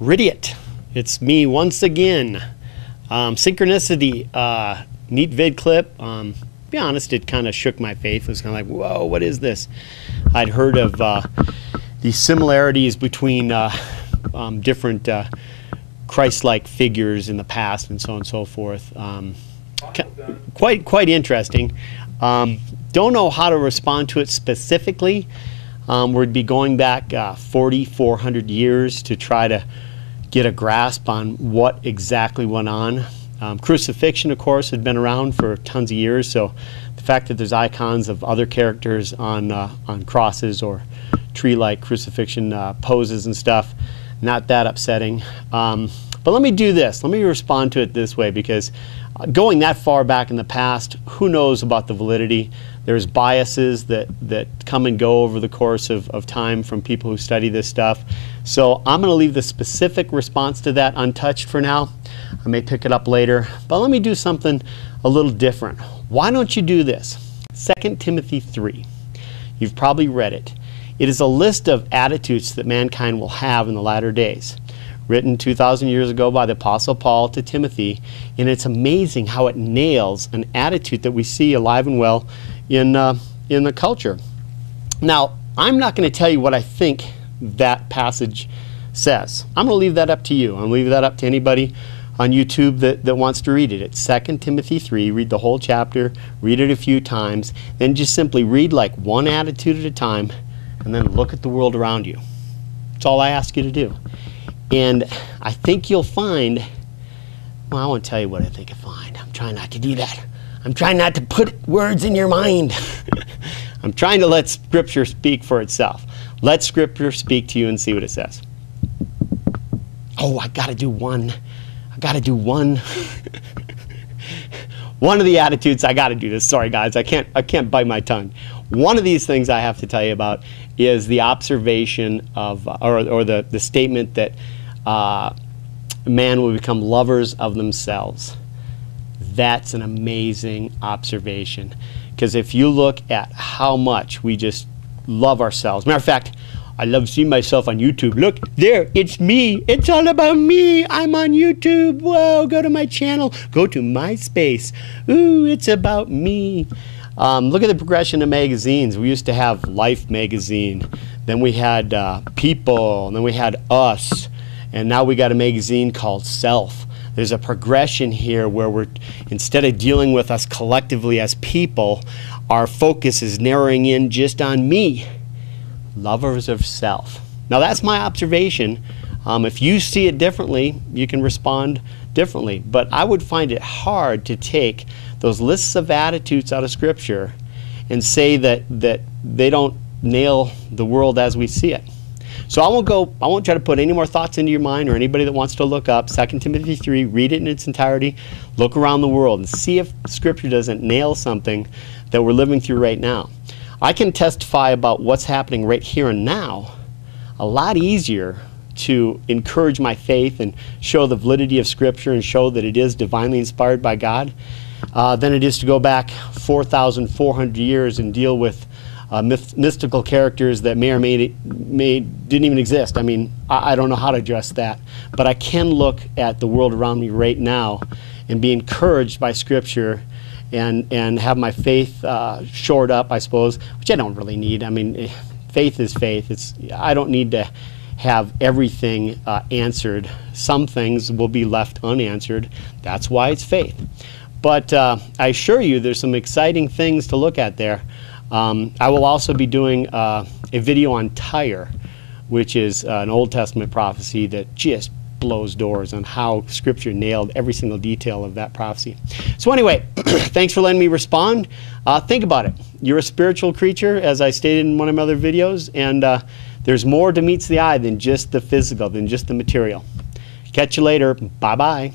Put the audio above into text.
Ridiot. It's me once again. Synchronicity, neat vid clip. To be honest, it kind of shook my faith. It was kind of like, whoa, what is this? I'd heard of the similarities between different Christ-like figures in the past and so on and so forth. Quite interesting. Don't know how to respond to it specifically. We'd be going back 4,400 years to try to get a grasp on what exactly went on. Crucifixion, of course, had been around for tons of years, so the fact that there's icons of other characters on crosses or tree-like crucifixion poses and stuff, not that upsetting. But let me do this. Let me respond to it this way, because going that far back in the past, who knows about the validity? There's biases that come and go over the course of time from people who study this stuff. So I'm going to leave the specific response to that untouched for now. I may pick it up later, but let me do something a little different. Why don't you do this? 2 Timothy 3. You've probably read it. It is a list of attitudes that mankind will have in the latter days, written 2,000 years ago by the Apostle Paul to Timothy, and it's amazing how it nails an attitude that we see alive and well in the culture. Now, I'm not going to tell you what I think that passage says. I'm going to leave that up to you. I'm going to leave that up to anybody on YouTube that wants to read it. It's 2 Timothy 3. Read the whole chapter, read it a few times, then just simply read like one attitude at a time, and then look at the world around you. That's all I ask you to do. And I think you'll find, well, I won't tell you what I think you'll find. I'm trying not to do that. I'm trying not to put words in your mind. I'm trying to let Scripture speak for itself. Let Scripture speak to you and see what it says. Oh, I gotta do one. One of the attitudes, I gotta do this. Sorry guys, I can't bite my tongue. One of these things I have to tell you about is the observation of, or the statement that man will become lovers of themselves. That's an amazing observation, because if you look at how much we just love ourselves. Matter of fact, I love seeing myself on YouTube. Look, there, it's me. It's all about me. I'm on YouTube. Whoa, go to my channel. Go to MySpace. Ooh, it's about me. Look at the progression of magazines. We used to have Life magazine. Then we had People. And then we had Us. And now we got a magazine called Self. There's a progression here where we're, instead of dealing with us collectively as people, our focus is narrowing in just on me. Lovers of self. Now that's my observation. If you see it differently, you can respond differently. But I would find it hard to take those lists of attitudes out of Scripture and say that they don't nail the world as we see it. So I won't try to put any more thoughts into your mind, or anybody that wants to look up 2 Timothy 3, read it in its entirety, look around the world and see if Scripture doesn't nail something that we're living through right now. I can testify about what's happening right here and now a lot easier to encourage my faith and show the validity of Scripture and show that it is divinely inspired by God than it is to go back 4,400 years and deal with mystical characters that may or may didn't even exist. I mean, I don't know how to address that, but I can look at the world around me right now and be encouraged by Scripture and have my faith shored up, I suppose, which I don't really need. I mean, faith is faith. I don't need to have everything answered. Some things will be left unanswered. That's why it's faith. But I assure you there's some exciting things to look at there. I will also be doing a video on Tyre, which is an Old Testament prophecy that just blows doors on how Scripture nailed every single detail of that prophecy. So anyway, thanks for letting me respond. Think about it. You're a spiritual creature, as I stated in one of my other videos, and there's more to meets the eye than just the physical, than just the material. Catch you later. Bye-bye.